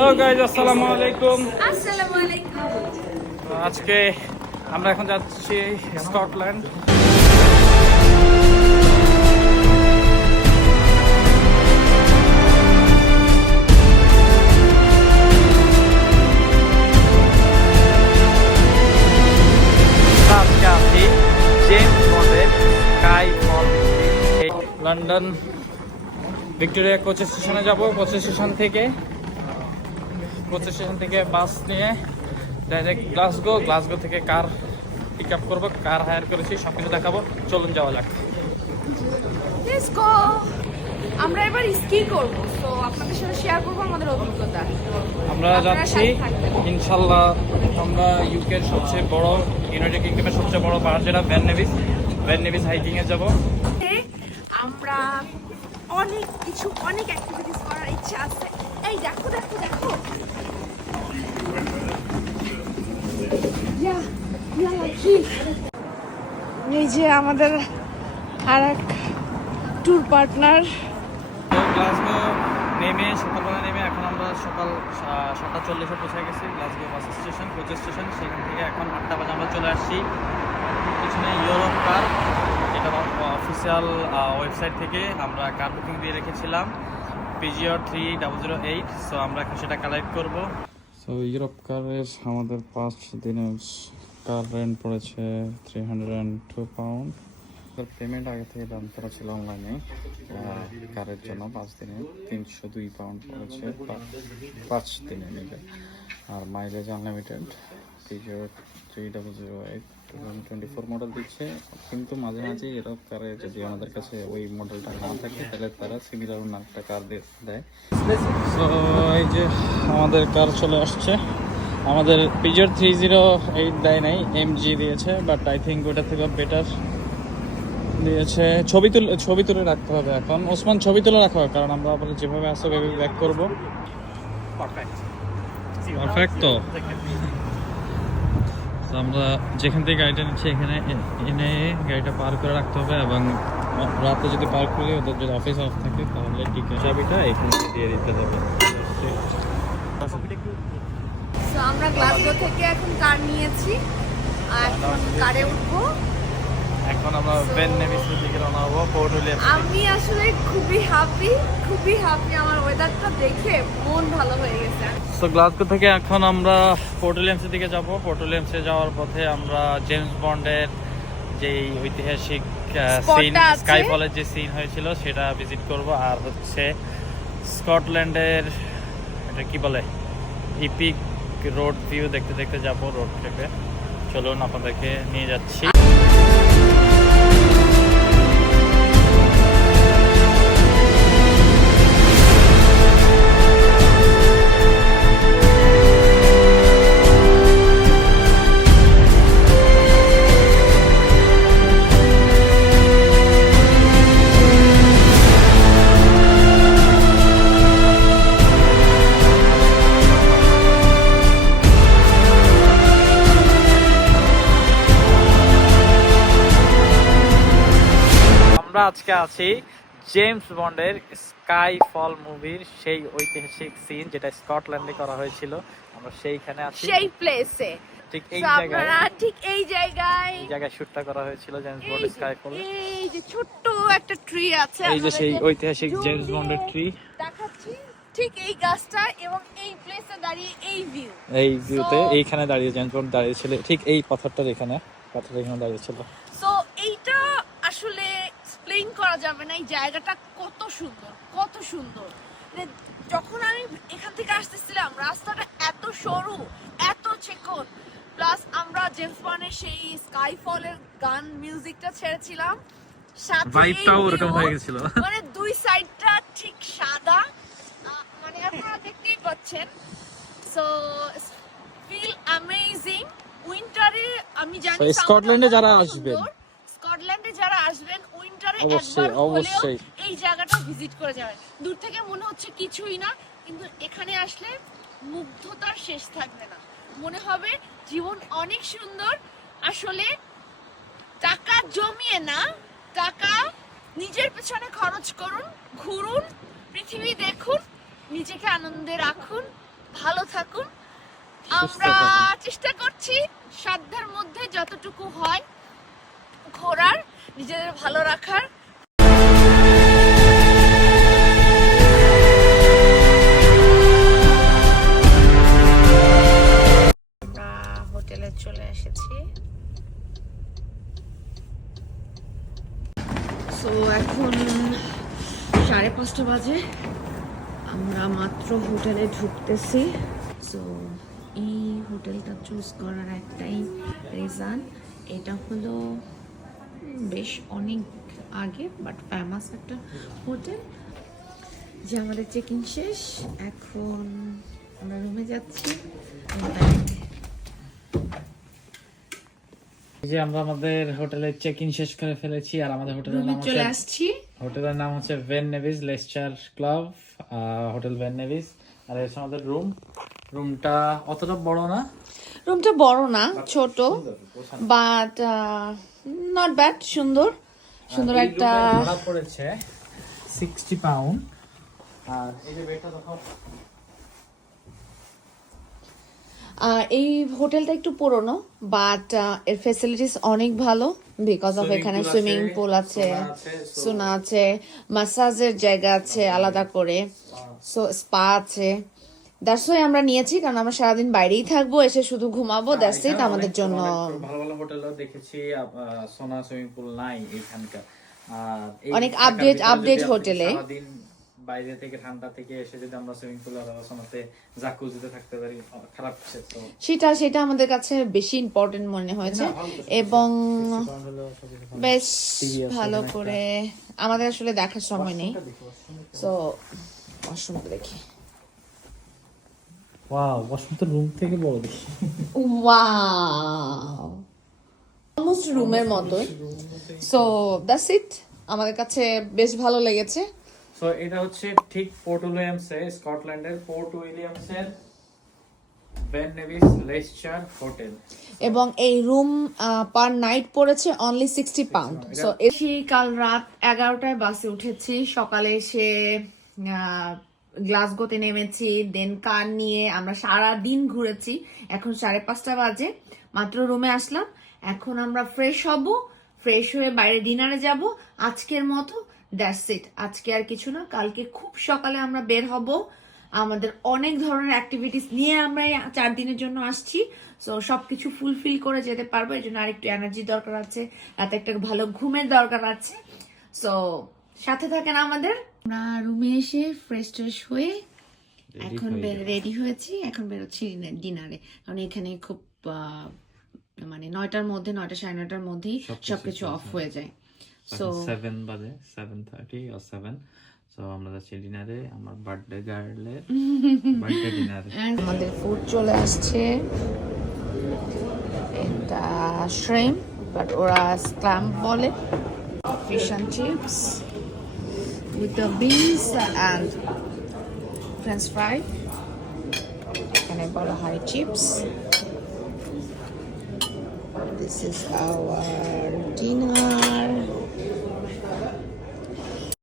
Hello guys আসসালামু আলাইকুম। আসসালামু আলাইকুম। আজকে আমরা এখন যাচ্ছি স্কটল্যান্ড। লন্ডন ভিক্টোরিয়া কোচ স্টেশনে যাব কোচ স্টেশন থেকে। কোচ স্টেশন থেকে বাস নিয়ে ডাইরেক্ট গ্লাসগো গ্লাসগো থেকে কার পিক আপ করব কার হায়ার করেছি সব কিছু দেখাবো চলুন যাওয়া যাক। আমরা এবার স্কি করব সো আপনাদের সাথে শেয়ার করব আমাদের অভিজ্ঞতা। আমরা যাচ্ছি। ইনশাল্লাহ আমরা ইউকের সবচেয়ে বড় ইউনাইটেড কিংডমের সবচেয়ে বড় পাহাড় যেটা ভ্যান নেভিস ভ্যান নেভিস হাইকিংয়ে যাব। আমরা অনেক কিছু অনেক অ্যাক্টিভিটিস করার ইচ্ছা আছে। এই দেখো দেখো দেখো? এই যে আমাদের আর এক ট্যুর পার্টনার গ্লাসগো নেমে সকালবেলা নেমে এখন আমরা সকাল সাতটা চল্লিশে পৌঁছে গেছি Glasgow bus station, coach station. সেখান থেকে এখন আটটা বাজে আমরা চলে আসছি। পিছনে ইউরোপ কার যেটা অফিসিয়াল ওয়েবসাইট থেকে আমরা কার বুকিং দিয়ে রেখেছিলাম। পিজিওর three double zero eight so আমরা সেটা কালেক্ট করব। সো ইউরোপ আমাদের পাঁচ দিনের কার রেন্ট পড়েছে three hundred and two pound payment আগে থেকে ডান করা ছিল অনলাইনে কারের জন্য পাঁচ দিনে তিনশো দুই পাউন্ড পড়েছে পাঁচ দিনে নিলে আর mileage unlimited Peugeot three double zero eight twenty four model দিচ্ছে কিন্তু মাঝে মাঝে এরকম কারে যদি আমাদের কাছে ওই মডেলটা না থাকে তাহলে তারা সিমিলার অন্য একটা কার দেয় তো এই যে আমাদের কার চলে আসছে। আমাদের পিজিওর থ্রি জিরো এইট দেয় নাই এম জি দিয়েছে বাট আই থিঙ্ক ওটা থেকে বেটার দিয়েছে। ছবি তুলে ছবি তুলে রাখতে হবে এখন। ওসমান ছবি তুলে রাখা হবে কারণ আমরা আবার যেভাবে ওইভাবে ব্যাক করব। পারফেক্ট তো তো আমরা যেখান থেকে গাড়িটা নিচ্ছি এখানে এনে গাড়িটা পার করে রাখতে হবে এবং রাতে যদি পার করি ওদের যদি অফিস অফ থাকে তাহলে টিকিট চাবিটা এখানে দিয়ে দিতে হবে। আমরা গ্লাসগো থেকে এখন কার নিয়েছি আর এখন কারে উঠবো। এখন আমরা বেন নেভিসের দিকে রওনা হব পোর্ট উইলিয়াম আমি আসলে খুবই হ্যাপি খুবই হ্যাপি আমার ওয়েদারটা দেখে মন ভালো হয়ে গেছে। সো গ্লাসগো থেকে এখন আমরা পোর্ট উইলিয়ামসের দিকে যাব। পোর্ট উইলিয়ামসে যাওয়ার পথে আমরা জেমস বন্ডের যেই ঐতিহাসিক সিন স্কাই ফলের যে সিন হয়েছিল সেটা ভিজিট করব। আর হচ্ছে স্কটল্যান্ডের এটা কি বলে? ইপিক রোড ভিউ দেখতে দেখতে যাব রোড ট্রিপে চলুন আপনাদেরকে নিয়ে যাচ্ছি। আমরা আজকে আছি জেমস বন্ডের স্কাই ফল মুভির সেই ঐতিহাসিক সিন যেটা স্কটল্যান্ডে করা হয়েছিল। আমরা সেইখানে আছি। সেই প্লেসে ঠিক এই জায়গায়। ঠিক এই জায়গায়। এই জায়গায় শুটটা করা হয়েছিল জেমস এই বন্ডের যে- স্কাই ফল এই যে ছোট্ট একটা ট্রি আছে এই যে সেই ঐতিহাসিক জেমস বন্ডের ট্রি দেখাচ্ছি ঠিক এই গাছটা এবং এই প্লেসে দাঁড়িয়ে এই ভিউ এই ভিউতে এইখানে দাঁড়িয়ে জেমস বন্ড দাঁড়িয়ে ছিল ঠিক এই পাথরটার এখানে। পাথরটা এখানে দাঁড়িয়ে ছিল সো এক্সপ্লেইন করা যাবে না এই জায়গাটা কত সুন্দর কত সুন্দর। মানে যখন আমি এখান থেকে আসতেছিলাম রাস্তাটা এত সরু এত চিকন। প্লাস আমরা জেমস বন্ডের সেই স্কাই ফলের গান মিউজিকটা ছেড়েছিলাম। ভাইবটাও ওরকম হয়ে গেছিল। মানে দুই সাইডটা ঠিক সাদা। মানে আপনারা দেখতেই পাচ্ছেন। সো ফিল অ্যামেজিং উইন্টারে আমি জানি স্কটল্যান্ডে যারা সুন্দর। আসবেন। স্কটল্যান্ডে যারা আসবেন উইন্টারে অবশ্যই, অবশ্যই। এই জায়গাটা ভিজিট করে যাবেন। দূর থেকে মনে হচ্ছে কিছুই না কিন্তু এখানে আসলে মুগ্ধতার শেষ থাকবে না। মনে হবে জীবন অনেক সুন্দর। আসলে টাকা জমিয়ে না টাকা নিজের পেছনে খরচ করুন ঘুরুন পৃথিবী দেখুন নিজেকে আনন্দে রাখুন ভালো থাকুন। আমরা চেষ্টা করছি সাধ্যের মধ্যে যতটুকু হয় ঘোরার। নিজেদের ভালো রাখার। হোটেলে চলে এসেছি। সো এখন সাড়ে পাঁচটা বাজে। আমরা মাত্র হোটেলে ঢুকতেছি। সো এই হোটেলটা চুজ করার একটাই রিজন এটা হলো বেশ অনেক আগে বাট ফেমাস একটা হোটেল যে আমাদের চেক ইন শেষ। এখন আমরা রুমে যাচ্ছি। যে আমরা আমাদের হোটেলে চেক ইন শেষ করে ফেলেছি আর আমাদের হোটেলের নাম চলে হচ্ছে আসছি। হোটেলের নাম হচ্ছে Ben Nevis Leicester club hotel Ben Nevis আর হচ্ছে আমাদের রুম রুমটা অতটা বড় না? রুমটা বড় না ছোট বাট নট ব্যাড সুন্দর। সুন্দর এই একটা পড়েছে সিক্সটি পাউন্ড আর এই যে বেডটা দেখো। এই হোটেলটা একটু পুরনো বাট এর ফেসিলিটিস অনেক ভালো বিকজ অফ এখানে সুইমিং পুল আছে সোনা আছে মাসাজের জায়গা আছে আলাদা করে সো স্পা আছে। দ্যাটস ওয়াই আমরা নিয়েছি কারণ আমরা সারাদিন বাইরেই থাকব এসে শুধু ঘুমাবো দ্যাটস ইট আমাদের জন্য। ভালো ভালো হোটেলও দেখেছি সোনা সুইমিং পুল নাই এখানকার। আর অনেক update যদি হোটেলে। বাইরে থেকে ঠান্ডা থেকে এসে যদি আমরা সুইমিং পুল অথবা সোনাতে জাকুজিতে থাকতে পারি খারাপ কিছু তো? সেটা সেটা আমাদের কাছে বেশি ইম্পর্টেন্ট মনে হয়েছে। এবং 60 pound হলেও সবকিছু ভালো। বেশ ভালো করে আমাদের আসলে দেখার সময় নেই। সো ওয়াশরুমটা দেখি। ওয়াও ওয়াশরুম তো রুম থেকে বড় দেখি ওয়াও অলমোস্ট রুমের মতোই। সো দ্যাটস ইট আমাদের কাছে বেশ ভালো লেগেছে। সো এটা হচ্ছে ঠিক পোর্ট উইলিয়ামসে স্কটল্যান্ডের পোর্ট উইলিয়ামসের বেন নেভিস লেস্টার হোটেল এবং এই রুম পার নাইট পড়েছে অনলি সিক্সটি পাউন্ড সো এসে কাল রাত এগারোটায় বাসে উঠেছি। সকালে এসে গ্লাসগোতে নেমেছি দেন কার নিয়ে আমরা সারা দিন ঘুরেছি। এখন সাড়ে পাঁচটা বাজে, মাত্র রুমে আসলাম। এখন আমরা ফ্রেশ হব ফ্রেশ হয়ে বাইরে ডিনারে যাব। আজকের মতো দ্যাটস ইট আজকে আর কিছু না, কালকে খুব সকালে আমরা বের হব। আমাদের অনেক ধরনের অ্যাক্টিভিটিস নিয়ে আমরা চার দিনের জন্য আসছি। সো সবকিছু ফুলফিল করে যেতে পারব এই জন্য আরেকটু এনার্জি দরকার আছে, রাতে একটা ভালো ঘুমের দরকার আছে। সো সাথে থাকেন আমাদের আমরা রুমে এসে ফ্রেশ ট্রেশ হয়ে এখন রেডি হয়েছি। এখন বেরোচ্ছি ডিনারে কারণ এখানে খুব মানে নয়টার মধ্যে নয়টা সাড়ে নয়টার মধ্যেই সবকিছু অফ হয়ে যায়। সো সেভেন বাজে সেভেন থার্টি আর সেভেন সো আমরা যাচ্ছি ডিনারে আমার বার্থডে গার্লের বার্থডে ডিনারে আমাদের ফুড চলে আসছে। এটা শ্রেম বাট ওরা স্ক্লাম বলে fish and chips with the beans and French fry এখানে বলা হয় chips this is our dinner